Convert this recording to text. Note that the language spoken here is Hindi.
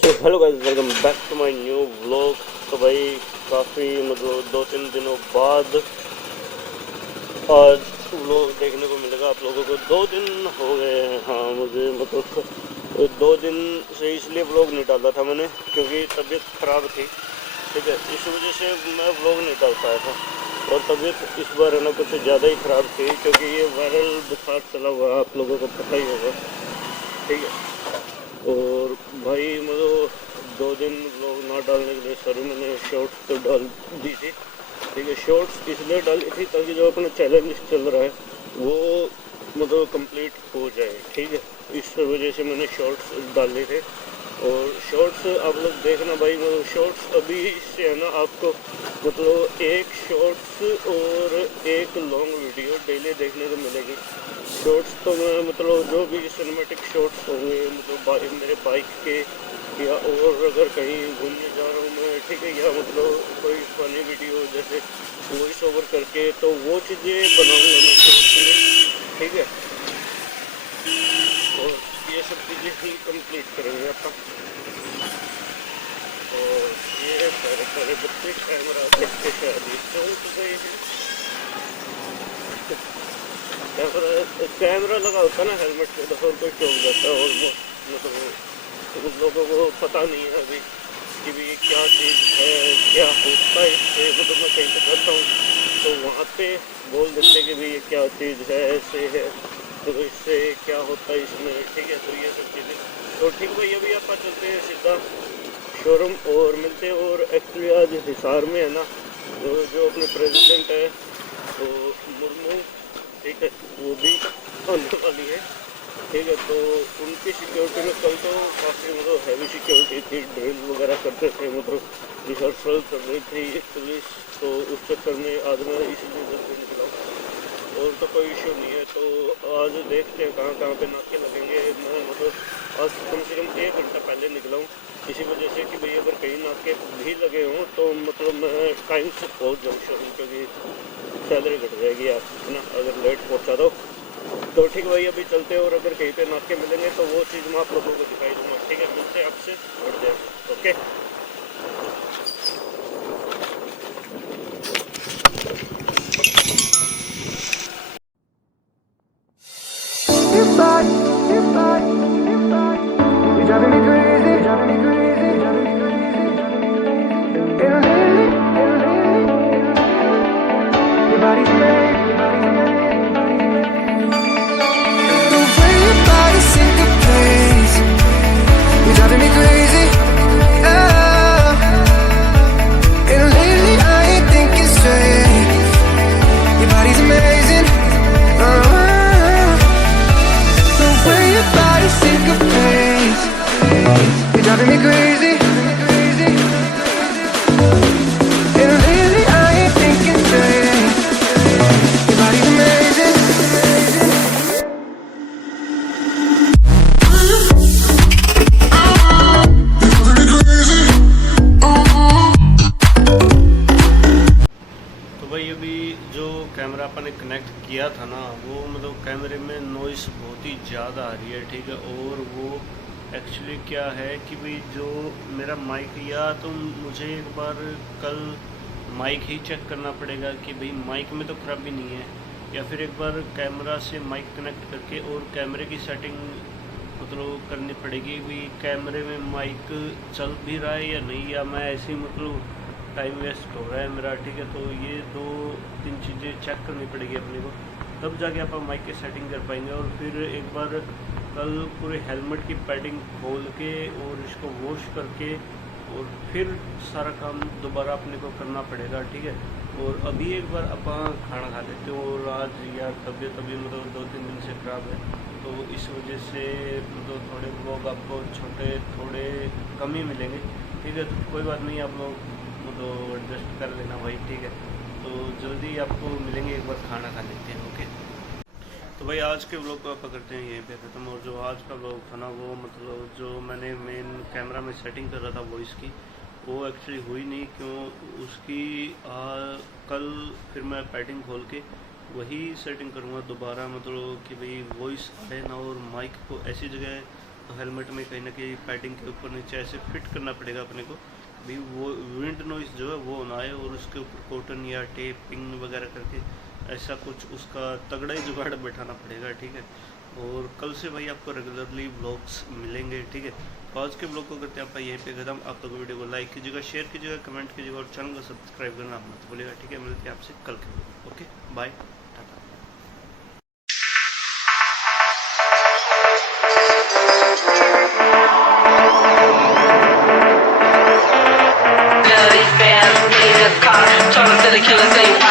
So hello guys, welcome back to my new vlog. तो भाई काफ़ी मतलब 2-3 दिनों बाद आज व्लॉग देखने को मिलेगा आप लोगों को। 2 दिन हो गए हैं, हाँ मुझे मतलब 2 दिन से इसलिए व्लॉग नहीं डाला था मैंने क्योंकि तबीयत ख़राब थी। ठीक है, इस वजह से मैं व्लॉग नहीं डाल पाया था। और तबीयत इस बार है ना कुछ ज़्यादा ही ख़राब थी क्योंकि ये वायरल बुखार चला हुआ है, आप लोगों को पता ही होगा। ठीक है, और भाई मतलब 2 दिन व्लॉग ना डालने के लिए सॉरी, मैंने शॉर्ट्स तो डाल दी थी। ठीक है, शॉर्ट्स इसलिए डाली थी ताकि जो अपना चैलेंज चल रहा है वो मतलब कंप्लीट हो जाए। ठीक है, इस वजह से मैंने शॉर्ट्स डाले थे। और शॉर्ट्स आप लोग देखना भाई, मतलब शॉर्ट्स अभी से है ना आपको मतलब एक शॉर्ट्स और एक लॉन्ग वीडियो डेली देखने को मिलेगी। शॉर्ट्स तो मैं मतलब जो भी सिनेमैटिक शॉर्ट्स होंगे मतलब मेरे बाइक के, या और अगर कहीं घूमने जा रहा हूँ मैं, ठीक है, या मतलब कोई फनी वीडियो जैसे वॉइस ओवर करके, तो वो चीज़ें बनाऊँगा मैं शॉर्ट्स में। ठीक है, और ये सब चीज़ें ही कंप्लीट करेंगे अपन। और ये सारे सारे बच्चे कैमरा देखते शायद चौंक गए हैं। कैमरा लगा होता ना हेलमेट पे तो हर कोई चौंक जाता है ऑलमोस्ट। मतलब उन लोगों को पता नहीं है अभी कि भी ये क्या चीज़ है, क्या होता है इससे। मतलब मैं कहीं पर जाता हूँ तो वहाँ पे बोल देते कि भाई ये क्या चीज़ है, ऐसे है, तो इससे क्या होता है इसमें। ठीक है, तो ये सब चीज़ें तो ठीक भाई। अभी आप चलते हैं सीधा शोरूम और मिलते हैं। और एक्चुअली आज हिसार में है ना जो अपने प्रेसिडेंट है तो मुर्मू, ठीक है, वो भी आने वाली है। ठीक है, तो उनकी सिक्योरिटी में कल तो काफ़ी मतलब हैवी सिक्योरिटी थी, ड्रिल वगैरह करते थे, मतलब रिहर्सल कर रही थी पुलिस। तो उस चक्कर में आज मैं इसलिए जल्दी निकला हूँ, और तो कोई इशू नहीं है। तो आज देखते हैं कहाँ पे नाके लगेंगे। मैं मतलब आज कम से कम 1 घंटा पहले निकला हूँ, इसी वजह से कि भाई अगर कहीं नाके भी लगे हों तो मतलब मैं टाइम से पहुँच जाऊँ शोरूम, क्योंकि सैलरी घट जाएगी यार, है ना, अगर लेट पहुँचा दो। तो ठीक भाई, अभी चलते हैं और अगर कहीं पे नाके मिलेंगे तो वो चीज़ मैं आप लोगों को दिखाई दूँगा। ठीक है, मिलते हैं आपसे बढ़ जाए। Okay, you're driving me crazy, driving me crazy, driving me crazy, driving me crazy. Your body's made, your body's made, your body's made. The way your body syncopates, you're driving me crazy. Oh. And lately I ain't thinking straight. Your body's amazing. The way your body syncopates, you're driving me crazy. And lately I ain't thinking straight. Your body's amazing. तो भाई अभी जो कैमरा अपन ने कनेक्ट किया था ना, वो मतलब कैमरे में नॉइस बहुत ही ज़्यादा आ रही है। ठीक है, और वो एक्चुअली क्या है कि भाई जो मेरा माइक, या तो मुझे एक बार कल माइक ही चेक करना पड़ेगा कि भाई माइक में तो खराबी नहीं है, या फिर एक बार कैमरा से माइक कनेक्ट करके और कैमरे की सेटिंग मतलब करनी पड़ेगी भाई कैमरे में माइक चल भी रहा है या नहीं, या मैं ऐसे ही मतलब टाइम वेस्ट हो रहा है मेरा। ठीक है, तो ये 2-3 चीज़ें चेक करनी पड़ेगी अपने को, तब जाके आप माइक की सेटिंग कर पाएंगे। और फिर एक बार कल पूरे हेलमेट की पैडिंग खोल के और इसको वॉश करके और फिर सारा काम दोबारा अपने को करना पड़ेगा। ठीक है, और अभी एक बार अपन खाना खा लेते हैं। और आज यार तबीयत अभी मतलब 2-3 दिन से ख़राब है, तो इस वजह से मतलब थोड़े लोग आपको छोटे थोड़े कम ही मिलेंगे। ठीक है, तो कोई बात नहीं, आप लोग मतलब एडजस्ट कर लेना भाई। ठीक है, तो जल्दी आपको मिलेंगे, एक बार खाना खा लेते हैं। ओके, तो भाई आज के व्लॉग को आप करते हैं यहीं पे ख़त्म। और जो आज का व्लॉग था ना, वो मतलब जो मैंने मेन कैमरा में सेटिंग कर रहा था वॉइस की, वो एक्चुअली हुई नहीं। क्यों उसकी कल फिर मैं पैडिंग खोल के वही सेटिंग करूँगा दोबारा, मतलब कि भाई वॉइस आए ना और माइक को ऐसी जगह तो हेलमेट में कहीं ना कहीं पैडिंग के ऊपर नीचे ऐसे फिट करना पड़ेगा अपने को, भी वो विंड नॉइस जो है वो ना आए, और उसके ऊपर कॉटन या टेप पिन वगैरह करके ऐसा कुछ उसका तगड़ा ही जुगाड़ बैठाना पड़ेगा, ठीक है। और कल से भाई आपको रेगुलरली व्लॉग्स मिलेंगे, ठीक है। तो आज के ब्लॉग को करते हैं आप यहीं पे खत्म। आप लोग वीडियो को लाइक कीजिएगा, शेयर कीजिएगा, कमेंट कीजिएगा और चैनल को सब्सक्राइब करना मत भूलिएगा, ठीक है। मिलते हैं आपसे कल के blog. Okay, bye, tata. These bands need a car, talking to the killers, they